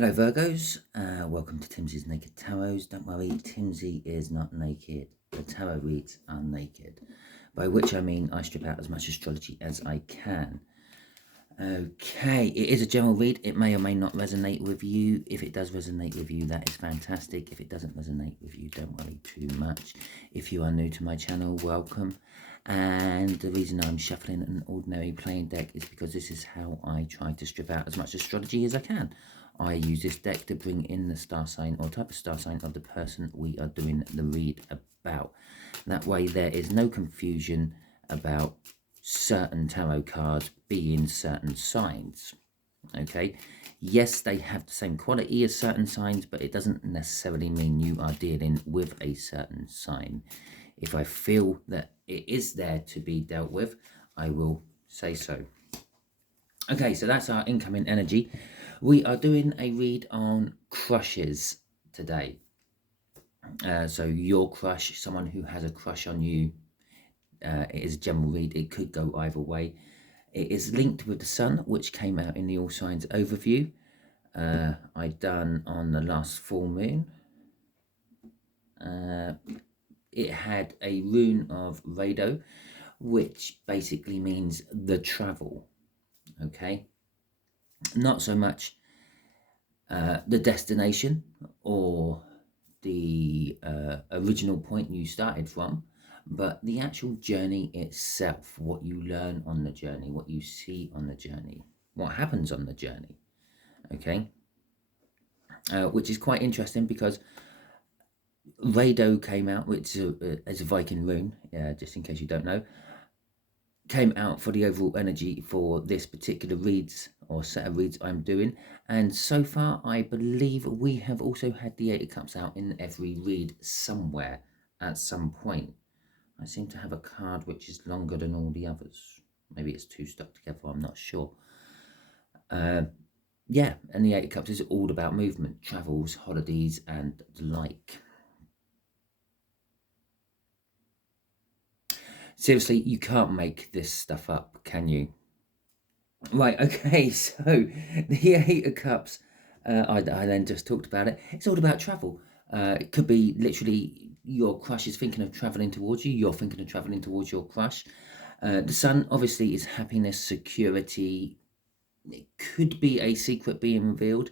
Hello Virgos, welcome to Timsy's Naked Tarot. Don't worry, Timsy is not naked. The tarot reads are naked, by which I mean I strip out as much astrology as I can. Okay, it is a general read. It may or may not resonate with you. If it does resonate with you, that is fantastic. If it doesn't resonate with you, don't worry too much. If you are new to my channel, welcome. And the reason I'm shuffling an ordinary plain deck is because this is how I try to strip out as much astrology as I can. I use this deck to bring in the star sign or type of star sign of the person we are doing the read about. That way there is no confusion about certain tarot cards being certain signs. Okay, yes, they have the same quality as certain signs, but it doesn't necessarily mean you are dealing with a certain sign. If I feel that it is there to be dealt with, I will say so. Okay, so that's our incoming energy. We are doing a read on crushes today. So your crush, someone who has a crush on you, it is a general read. It could go either way. It is linked with the sun, which came out in the All Signs overview I done on the last full moon. It had a rune of Virgo, which basically means the travel. Okay, not so much the destination or the original point you started from, but the actual journey itself, what you learn on the journey, what you see on the journey, what happens on the journey. Okay, which is quite interesting because Rado came out, which is a Viking rune, just in case you don't know, came out for the overall energy for this particular reads or set of reads I'm doing. And so far, I believe we have also had the Eight of Cups out in every read somewhere at some point. I seem to have a card which is longer than all the others. Maybe it's two stuck together, I'm not sure. Yeah, and the Eight of Cups is all about movement, travels, holidays, and the like. Seriously, you can't make this stuff up, can you? Right, okay, so the Eight of Cups, I then just talked about it. It's all about travel. It could be literally your crush is thinking of traveling towards you. You're thinking of traveling towards your crush. The sun, obviously, is happiness, security. It could be a secret being revealed.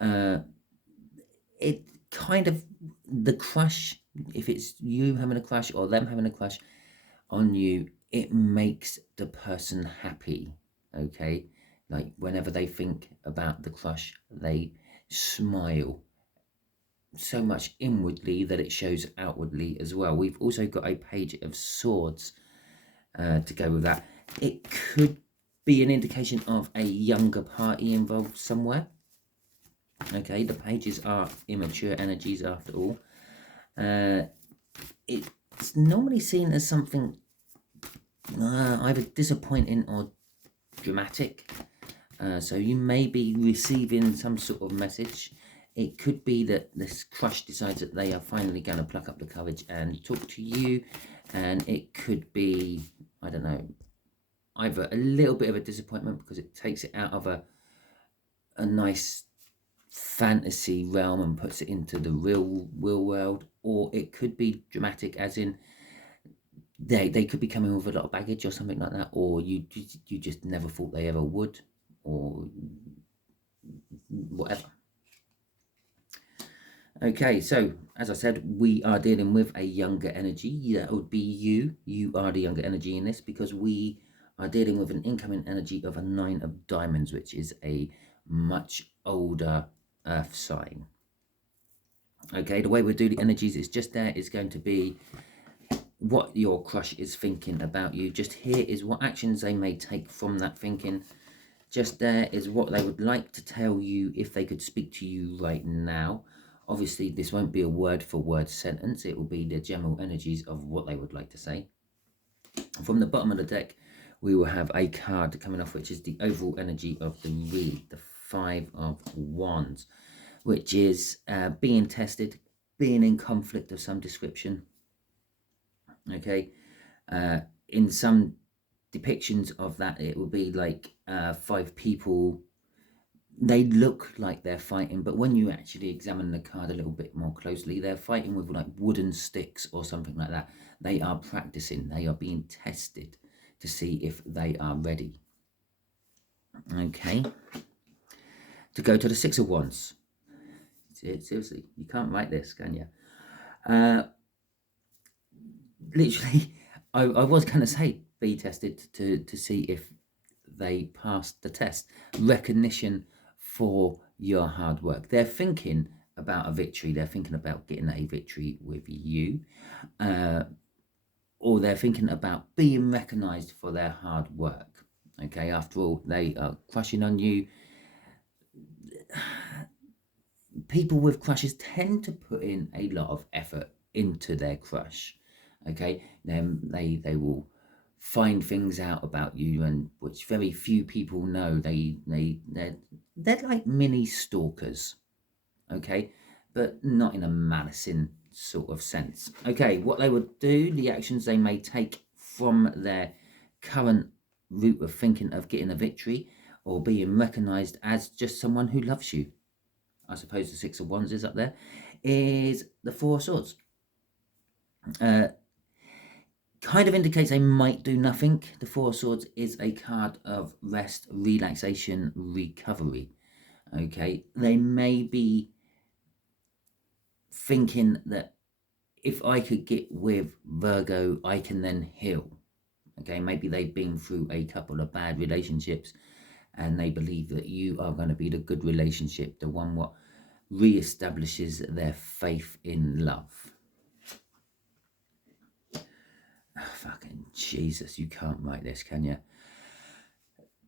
It kind of, the crush, if it's you having a crush or them having a crush on you, it makes the person happy. Okay, like whenever they think about the crush, they smile so much inwardly that it shows outwardly as well. We've also got a Page of Swords to go with that. It could be an indication of a younger party involved somewhere. Okay, the pages are immature energies after all. It's normally seen as something either disappointing or dramatic. So you may be receiving some sort of message. It could be that this crush decides that they are finally going to pluck up the courage and talk to you. And it could be, I don't know, either a little bit of a disappointment because it takes it out of a nice fantasy realm and puts it into the real world, or it could be dramatic as in they could be coming with a lot of baggage or something like that, or you just never thought they ever would, or whatever. Okay, so as I said, we are dealing with a younger energy. That would be you. You are the younger energy in this because we are dealing with an incoming energy of a Nine of Diamonds, which is a much older earth sign. Okay, the way we do the energies is just there is going to be what your crush is thinking about you. Just here is what actions they may take from that thinking. Just there is what they would like to tell you if they could speak to you right now. Obviously, this won't be a word-for-word sentence. It will be the general energies of what they would like to say. From the bottom of the deck, we will have a card coming off, which is the overall energy of the read, the Five of Wands, which is being tested, being in conflict of some description. Okay, in some depictions of that, it will be like 5 people they look like they're fighting, but when you actually examine the card a little bit more closely, they're fighting with like wooden sticks or something like that. They are practicing, they are being tested to see if they are ready. Okay, to go to the Six of Wands. Seriously, you can't write this, can you? Literally, I was going to say be tested to see if they passed the test. Recognition for your hard work. They're thinking about a victory. They're thinking about getting a victory with you. Or they're thinking about being recognized for their hard work. Okay, after all, they are crushing on you. People with crushes tend to put in a lot of effort into their crush. Okay, then they will find things out about you, and which very few people know. They're like mini stalkers. Okay, but not in a menacing sort of sense. Okay, what they would do, the actions they may take from their current route of thinking of getting a victory or being recognized as just someone who loves you. I suppose the Six of Wands is up there, is the Four of Swords. Kind of indicates they might do nothing. The Four of Swords is a card of rest, relaxation, recovery. Okay, they may be thinking that if I could get with Virgo, I can then heal. Okay, maybe they've been through a couple of bad relationships and they believe that you are going to be the good relationship, the one what reestablishes their faith in love. Oh, fucking Jesus, you can't write this, can you?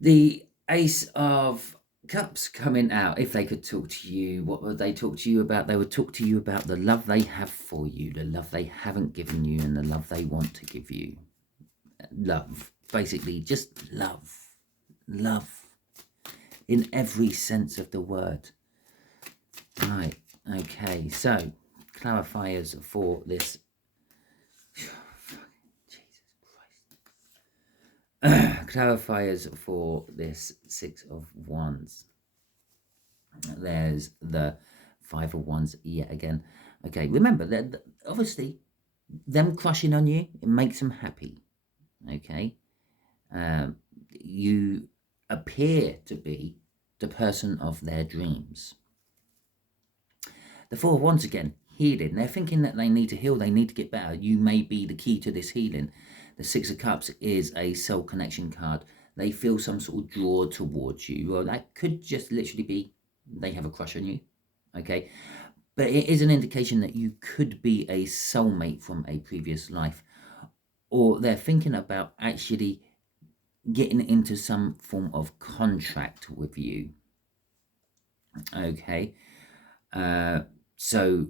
The Ace of Cups coming out. If they could talk to you, what would they talk to you about? They would talk to you about the love they have for you, the love they haven't given you, and the love they want to give you. Love, basically, just love. Love in every sense of the word. Right, okay, so clarifiers for this. Clarifiers for this Six of Wands. There's the Five of Wands yet again. Okay, remember that obviously them crushing on you, it makes them happy. Okay, you appear to be the person of their dreams. The Four of Wands again, healing. They're thinking that they need to heal, they need to get better. You may be the key to this healing. The Six of Cups is a soul connection card. They feel some sort of draw towards you, or that could just literally be they have a crush on you. Okay, but it is an indication that you could be a soulmate from a previous life, or they're thinking about actually getting into some form of contract with you. Okay, so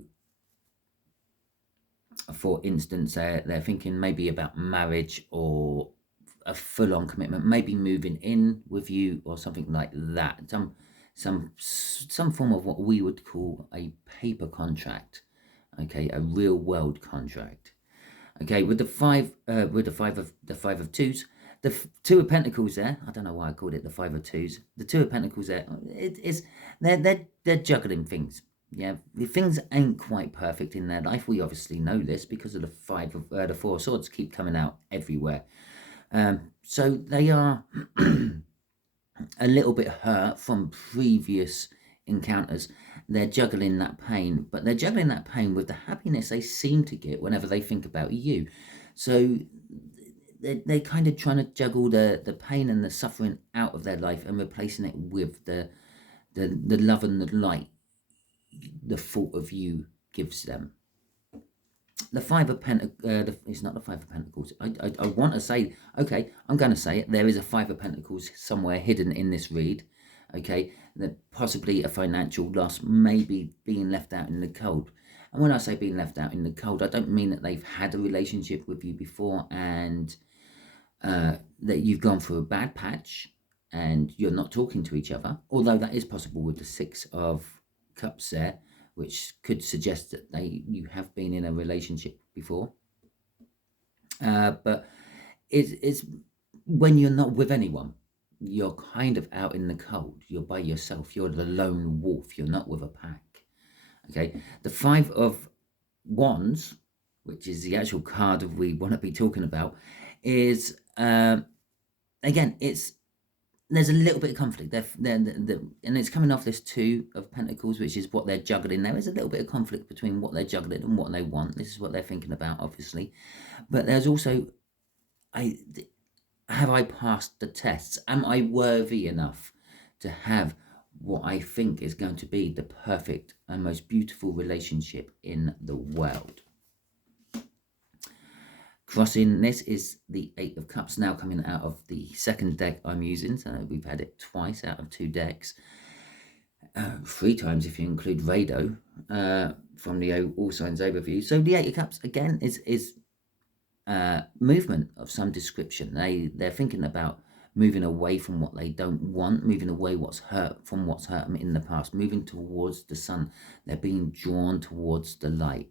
for instance, they're thinking maybe about marriage or a full-on commitment, maybe moving in with you or something like that. Some form of what we would call a paper contract. Okay, a real world contract. Okay, with the five of twos, the Two of Pentacles there. I don't know why I called it the Five of Twos. The Two of Pentacles there. They're juggling things. Yeah, things ain't quite perfect in their life. We obviously know this because of the Four of Swords keep coming out everywhere. So they are a little bit hurt from previous encounters. They're juggling that pain, but they're juggling that pain with the happiness they seem to get whenever they think about you. So they're kind of trying to juggle the pain and the suffering out of their life and replacing it with the love and the light the thought of you gives them. The Five of Pentacles, it's not the Five of Pentacles. I want to say, okay, I'm going to say it. There is a Five of Pentacles somewhere hidden in this read. Okay, that possibly a financial loss, maybe being left out in the cold. And when I say being left out in the cold, I don't mean that they've had a relationship with you before and that you've gone through a bad patch and you're not talking to each other. Although that is possible with the Six of Cups there, which could suggest that you have been in a relationship before. But it's when you're not with anyone. you're kind of out in the cold. You're by yourself. You're the lone wolf. You're not with a pack. Okay. The Five of Wands, which is the actual card that we want to be talking about, is again, there's a little bit of conflict. And it's coming off this Two of Pentacles, which is what they're juggling. There is a little bit of conflict between what they're juggling and what they want. This is what they're thinking about, obviously. But there's also, have I passed the tests? Am I worthy enough to have what I think is going to be the perfect and most beautiful relationship in the world? Crossing this is the Eight of Cups, now coming out of the second deck I'm using. So we've had it twice out of 2 decks. 3 times if you include Rado from the All Signs Overview. So the Eight of Cups, again, is movement of some description. They're thinking about moving away from what they don't want, moving away from what's hurt them in the past, moving towards the sun. They're being drawn towards the light,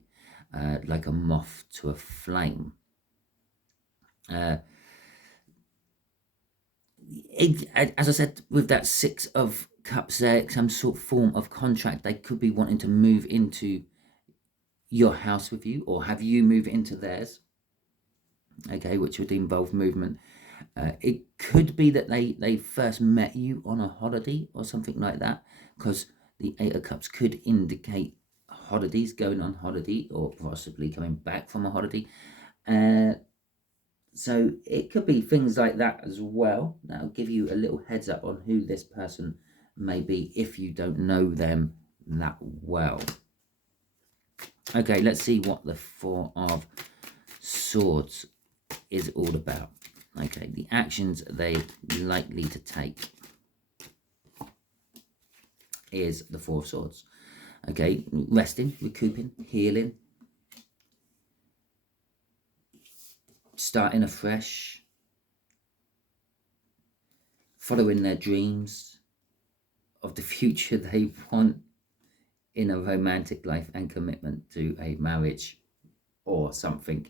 like a moth to a flame. As I said, with that Six of Cups there, some sort of form of contract. They could be wanting to move into your house with you, or have you move into theirs, okay, which would involve movement. It could be that they first met you on a holiday or something like that, because the Eight of Cups could indicate holidays, going on holiday, or possibly coming back from a holiday. So it could be things like that as well. That'll give you a little heads up on who this person may be if you don't know them that well. Okay, let's see what the Four of Swords is all about. Okay, the actions they likely to take is the Four of Swords. Okay, resting, recouping, healing, starting afresh, following their dreams of the future they want in a romantic life and commitment to a marriage or something.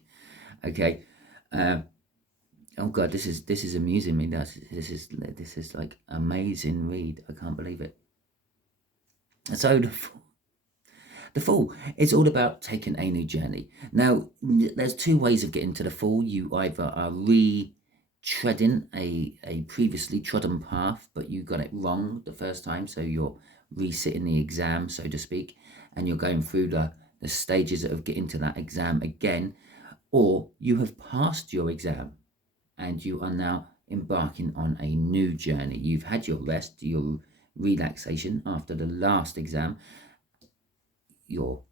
Okay. Oh God, this is amusing me. This is like amazing read. I can't believe it. So the Fool, it's all about taking a new journey. Now, there's 2 ways of getting to the Fool. You either are retreading a previously trodden path, but you got it wrong the first time, so you're resitting the exam, so to speak, and you're going through the stages of getting to that exam again, or you have passed your exam and you are now embarking on a new journey. You've had your rest, your relaxation after the last exam, your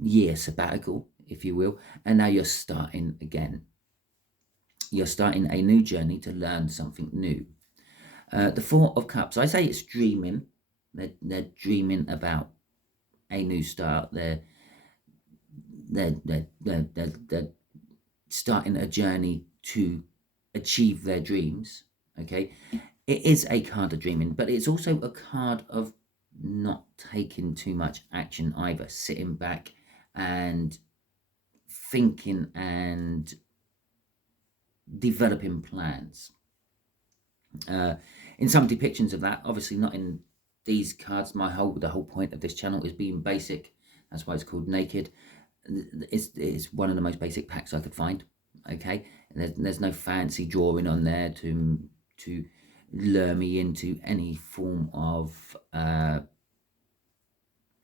year sabbatical, if you will, and now you're starting again. You're starting a new journey to learn something new. The Four of Cups, I say it's dreaming. They're dreaming about a new start. They're starting a journey to achieve their dreams. Okay, it is a card of dreaming, but it's also a card of not taking too much action either, sitting back and thinking and developing plans. In some depictions of that, obviously not in these cards. The whole point of this channel is being basic. That's why it's called Naked. It's one of the most basic packs I could find. Okay, and there's no fancy drawing on there to lure me into any form of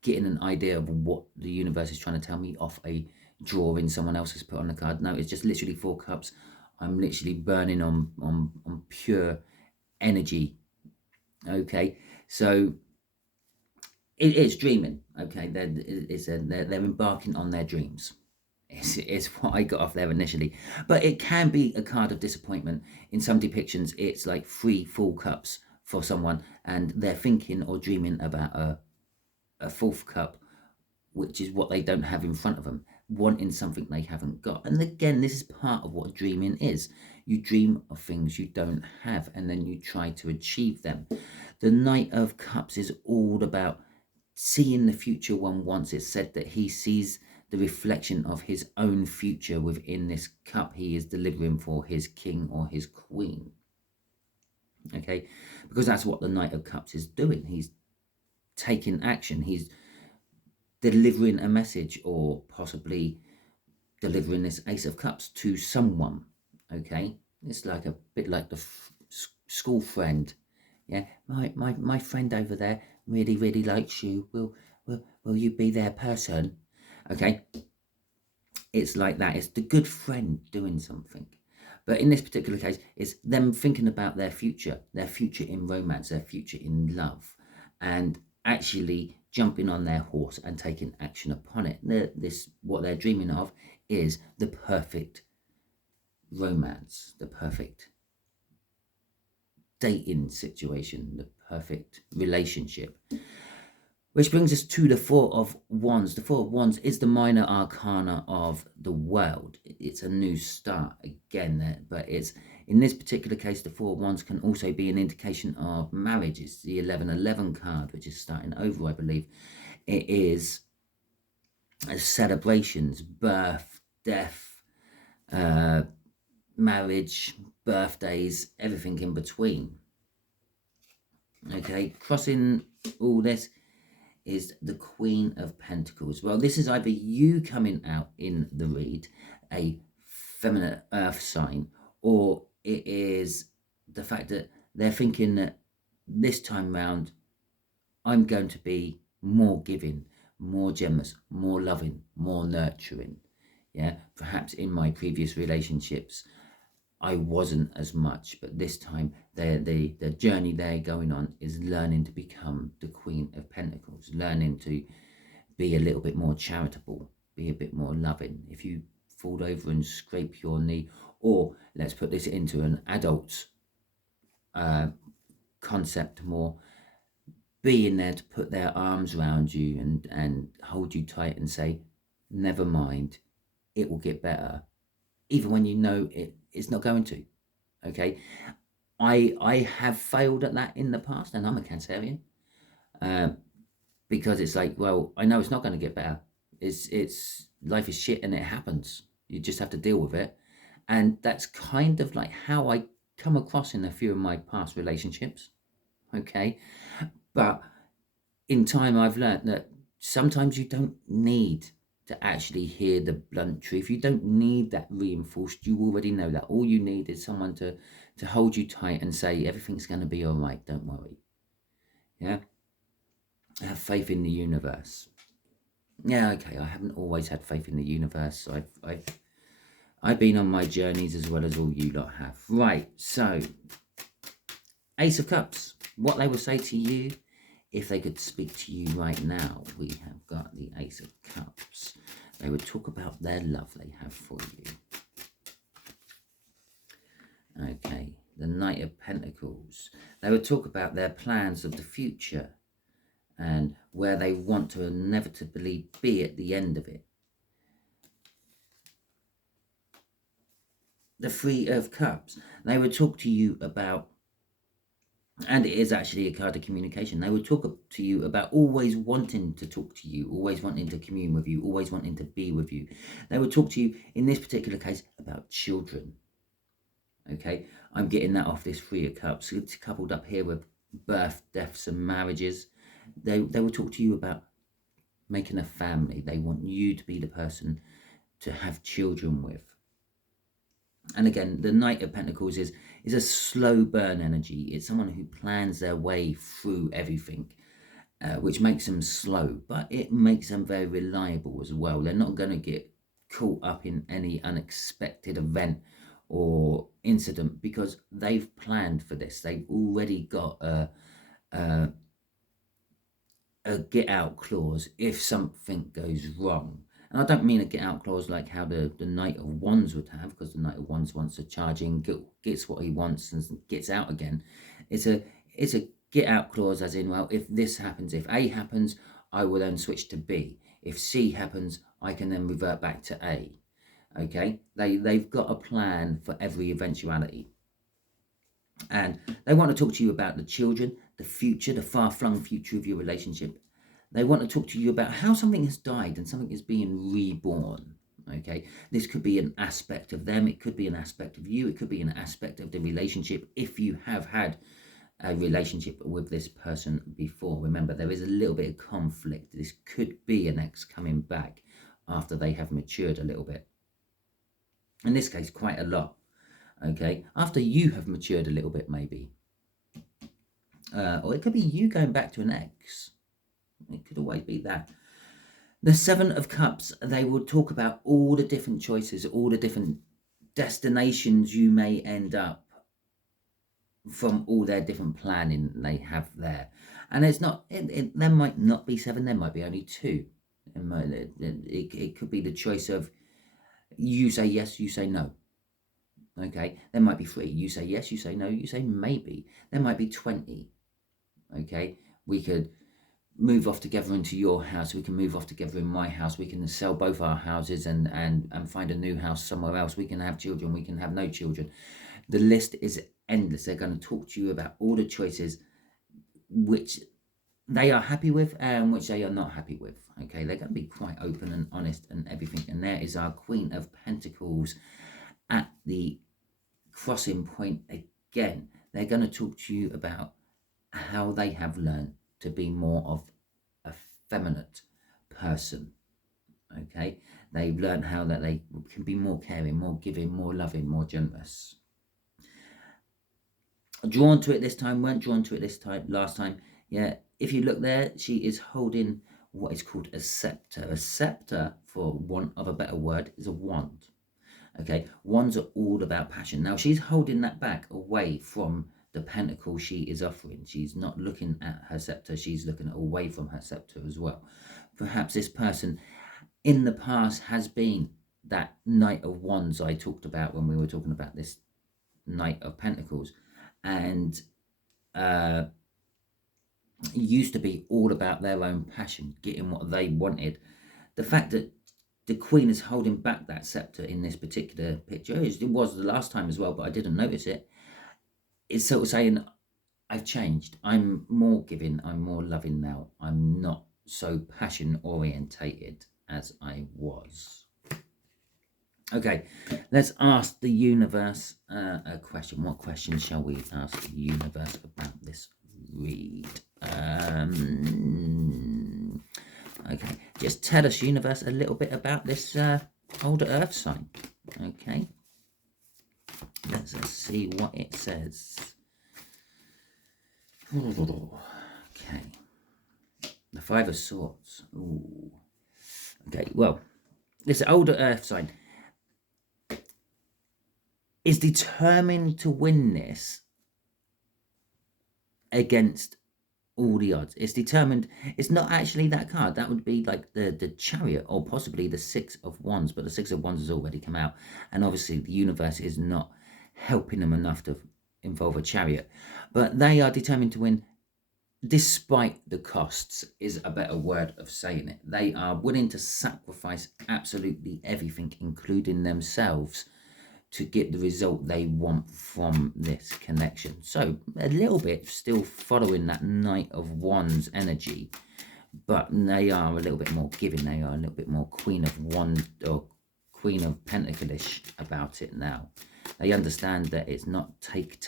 getting an idea of what the universe is trying to tell me off a drawing someone else has put on the card. No, it's just literally 4 cups. I'm literally burning on pure energy. Okay, so it's dreaming. Okay, they're embarking on their dreams. It's what I got off there initially, but it can be a card of disappointment. In some depictions, it's like 3 full cups for someone, and they're thinking or dreaming about a 4th cup, which is what they don't have in front of them, wanting something they haven't got. And again, this is part of what dreaming is. You dream of things you don't have, and then you try to achieve them. The Knight of Cups is all about seeing the future one wants. It's said that he sees the reflection of his own future within this cup he is delivering for his king or his queen. okay? Because that's what the Knight of Cups is doing. He's taking action. He's delivering a message, or possibly delivering this Ace of Cups to someone, okay? It's like a bit like the school friend. Yeah, my friend over there really, really likes you. Will you be their person? Okay, it's like that. It's the good friend doing something. But in this particular case, it's them thinking about their future in romance, their future in love, and actually jumping on their horse and taking action upon it. What they're dreaming of is the perfect romance, the perfect dating situation, the perfect relationship. Which brings us to the Four of Wands. The Four of Wands is the minor arcana of the world. It's a new start again, but it's in this particular case, the Four of Wands can also be an indication of marriage. It's the 1111 card, which is starting over, I believe. It is celebrations, birth, death, marriage, birthdays, everything in between. Okay, crossing all this is the Queen of Pentacles. Well, this is either you coming out in the read, a feminine earth sign, or it is the fact that they're thinking that this time round, I'm going to be more giving, more generous, more loving, more nurturing. Yeah, perhaps in my previous relationships, I wasn't as much, but this time the journey they're going on is learning to become the Queen of Pentacles, learning to be a little bit more charitable, be a bit more loving. If you fall over and scrape your knee, or let's put this into an adult concept more, being there to put their arms around you and hold you tight and say, never mind, it will get better, even when you know it's not going to. Okay, I have failed at that in the past, and I'm a Cancerian, because it's like, well, I know it's not going to get better. It's life is shit, and it happens. You just have to deal with it, and that's kind of like how I come across in a few of my past relationships. Okay, but in time, I've learned that sometimes you don't need to actually hear the blunt truth. You don't need that reinforced. You already know that. All you need is someone to hold you tight and say, everything's going to be all right. Don't worry. Yeah. Have faith in the universe. Yeah, okay. I haven't always had faith in the universe. I've been on my journeys as well as all you lot have. Right. So, Ace of Cups. What they will say to you if they could speak to you right now. We have got the Ace of Cups. They would talk about their love they have for you. Okay, the Knight of Pentacles. They would talk about their plans of the future and where they want to inevitably be at the end of it. The Three of Cups. They would talk to you about, and it is actually a card of communication, they would talk to you about always wanting to talk to you, always wanting to commune with you, always wanting to be with you. They would talk to you, in this particular case, about children. Okay, I'm getting that off this Three of Cups. It's coupled up here with birth, deaths, and marriages. They will talk to you about making a family. They want you to be the person to have children with. And again, the Knight of Pentacles is a slow burn energy. It's someone who plans their way through everything, which makes them slow, but it makes them very reliable as well. They're not going to get caught up in any unexpected event or incident because they've planned for this. They've already got a get out clause if something goes wrong. And I don't mean a get out clause like how the Knight of Wands would have, because the Knight of Wands wants to charge in, gets what he wants and gets out again. It's a get out clause as in, well, if this happens, if A happens, I will then switch to B. If C happens, I can then revert back to A. Okay, they've got a plan for every eventuality. And they want to talk to you about the children, the future, the far-flung future of your relationship. They want to talk to you about how something has died and something is being reborn. Okay, this could be an aspect of them, it could be an aspect of you, it could be an aspect of the relationship if you have had a relationship with this person before. Remember, there is a little bit of conflict. This could be an ex coming back after they have matured a little bit. In this case, quite a lot. Okay, after you have matured a little bit, maybe. Or it could be you going back to an ex. It could always be that. The Seven of Cups, they will talk about all the different choices, all the different destinations you may end up from all their different planning they have there. And it's not, there might not be 7, there might be only 2. It could be the choice of you say yes, you say no. Okay, there might be 3. You say yes, you say no, you say maybe. There might be 20. Okay, we could move off together into your house, we can move off together in my house, we can sell both our houses and find a new house somewhere else, we can have children, we can have no children. The list is endless. They're going to talk to you about all the choices which they are happy with and which they are not happy with. Okay, they're going to be quite open and honest and everything. And there is our Queen of Pentacles at the crossing point again. They're going to talk to you about how they have learned to be more of a feminine person. Okay, they've learned how that they can be more caring, more giving, more loving, more generous. Drawn to it this time, weren't drawn to it this time, last time. Yeah, if you look there, she is holding what is called a scepter. A scepter, for want of a better word, is a wand. Okay, wands are all about passion. Now she's holding that back away from the pentacle she is offering. She's not looking at her scepter, she's looking away from her scepter as well. Perhaps this person in the past has been that Knight of Wands I talked about when we were talking about this Knight of Pentacles, and used to be all about their own passion, getting what they wanted. The fact that the Queen is holding back that scepter in this particular picture, it was the last time as well, but I didn't notice it. It's sort of saying, I've changed. I'm more giving. I'm more loving now. I'm not so passion orientated as I was. Okay, let's ask the universe a question. What question shall we ask the universe about this read? Okay, just tell us, universe, a little bit about this older earth sign. Okay, let's see what it says. Okay, the 5 of Swords. Ooh. Okay, well, this older earth sign is determined to win this against all the odds. It's determined. It's not actually that card. That would be like the Chariot, or possibly the 6 of Wands, but the 6 of Wands has already come out, and obviously the universe is not helping them enough to involve a Chariot, but they are determined to win despite the costs, is a better word of saying it. They are willing to sacrifice absolutely everything, including themselves, to get the result they want from this connection. So a little bit still following that Knight of Wands energy, but they are a little bit more giving. They are a little bit more Queen of Wands or Queen of Pentacles-ish about it now. They understand that it's not take.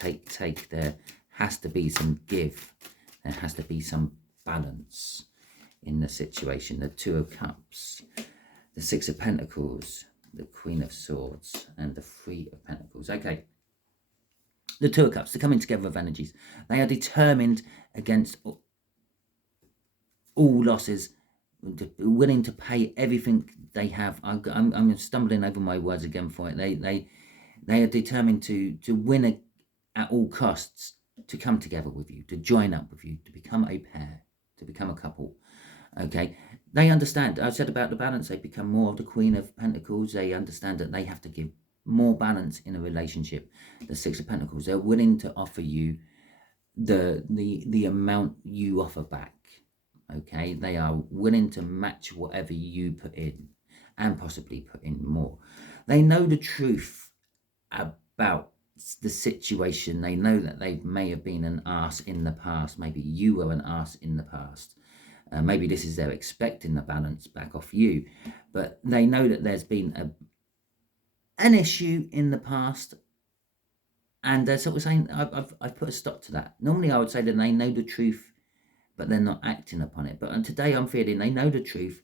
There has to be some give. There has to be some balance in the situation. The 2 of Cups, the 6 of Pentacles, the Queen of Swords, and the 3 of Pentacles. Okay, the 2 of Cups, the coming together of energies. They are determined against all losses, willing to pay everything they have. I'm stumbling over my words again for it. They are determined to win at all costs, to come together with you, to join up with you, to become a pair, to become a couple. Okay, they understand. I said about the balance. They become more of the Queen of Pentacles. They understand that they have to give more balance in a relationship. The 6 of Pentacles, they're willing to offer you the amount you offer back. Okay, they are willing to match whatever you put in, and possibly put in more. They know the truth about the situation. They know that they may have been an arse in the past. Maybe you were an arse in the past. Maybe this is they're expecting the balance back off you, but they know that there's been an issue in the past, and they're sort of saying, I've put a stop to that. Normally I would say that they know the truth, but they're not acting upon it. But today I'm feeling they know the truth,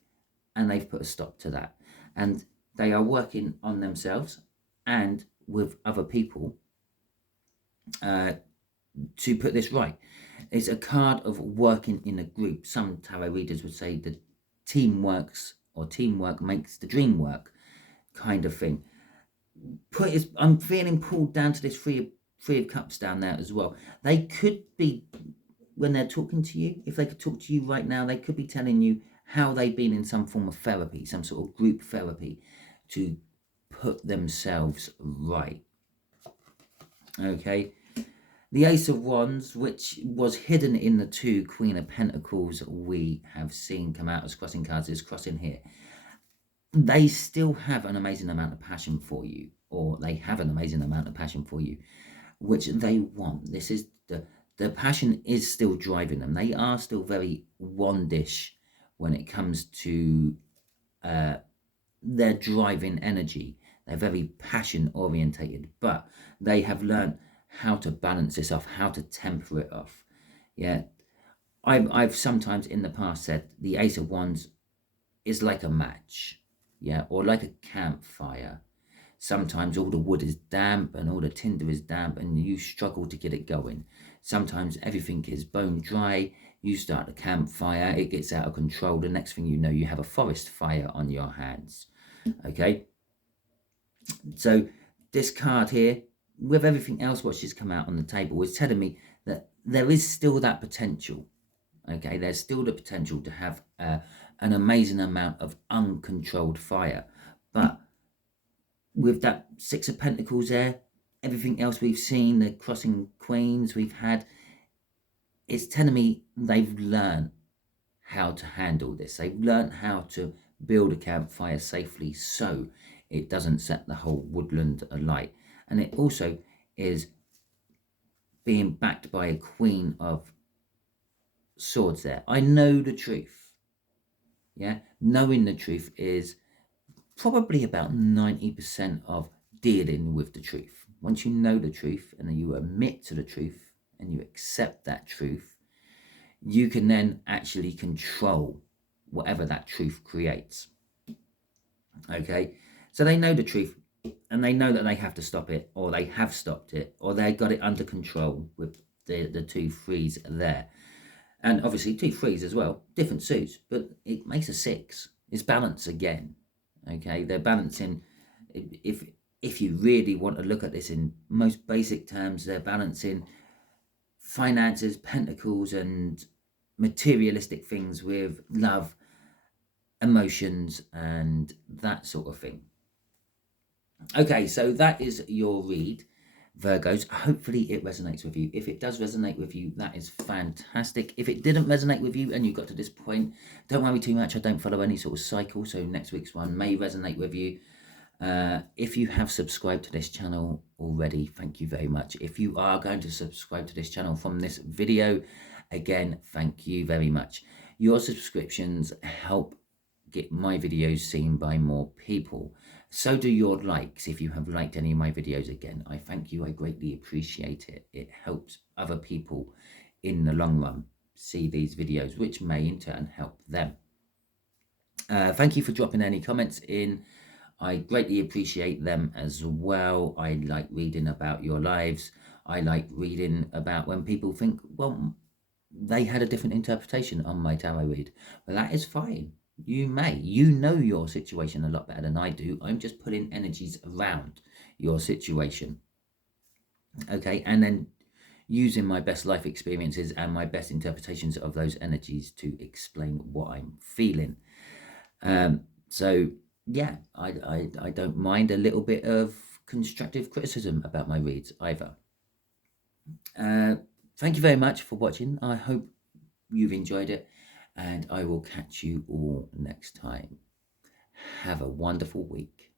and they've put a stop to that. And they are working on themselves and with other people to put this right. It's a card of working in a group. Some tarot readers would say that teamwork makes the dream work, kind of thing. I'm feeling pulled down to this three of cups down there as well. They could be, when they're talking to you, if they could talk to you right now, they could be telling you how they've been in some form of therapy, some sort of group therapy, to put themselves right. Okay. The Ace of Wands, which was hidden in the 2 Queen of Pentacles we have seen come out as crossing cards, is crossing here. They still have an amazing amount of passion for you, or they have an amazing amount of passion for you, which they want. This is the passion is still driving them. They are still very wandish when it comes to their driving energy. They're very passion orientated, but they have learned how to balance this off, how to temper it off. Yeah, I've sometimes in the past said the Ace of Wands is like a match, yeah, or like a campfire. Sometimes all the wood is damp and all the tinder is damp and you struggle to get it going. Sometimes everything is bone dry. You start a campfire, it gets out of control. The next thing you know, you have a forest fire on your hands. Okay, so this card here, with everything else what she's come out on the table, is telling me that there is still that potential. Okay, there's still the potential to have an amazing amount of uncontrolled fire. But with that 6 of Pentacles there, everything else we've seen, the crossing queens we've had, it's telling me they've learned how to handle this. They've learned how to build a campfire safely so it doesn't set the whole woodland alight. And it also is being backed by a Queen of Swords there. I know the truth. Yeah, knowing the truth is probably about 90% of dealing with the truth. Once you know the truth and then you admit to the truth and you accept that truth, you can then actually control whatever that truth creates. Okay, so they know the truth and they know that they have to stop it, or they have stopped it, or they got it under control with the 2 threes there. And obviously 2 threes as well, different suits, but it makes a 6. It's balance again. Okay, they're balancing. If you really want to look at this in most basic terms, they're balancing finances, pentacles, and materialistic things with love, emotions, and that sort of thing. Okay, so that is your read, Virgos. Hopefully it resonates with you. If it does resonate with you, that is fantastic. If it didn't resonate with you and you got to this point, don't worry too much. I don't follow any sort of cycle, so next week's one may resonate with you. If you have subscribed to this channel already, thank you very much. If you are going to subscribe to this channel from this video, again, thank you very much. Your subscriptions help get my videos seen by more people. So do your likes. If you have liked any of my videos, again, I thank you. I greatly appreciate it. It helps other people in the long run see these videos, which may in turn help them. Thank you for dropping any comments in. I greatly appreciate them as well. I like reading about your lives. I like reading about when people think, well, they had a different interpretation on my tarot read. Well, that is fine. You know your situation a lot better than I do. I'm just putting energies around your situation. Okay, and then using my best life experiences and my best interpretations of those energies to explain what I'm feeling. So yeah, I don't mind a little bit of constructive criticism about my reads either. Thank you very much for watching. I hope you've enjoyed it, and I will catch you all next time. Have a wonderful week.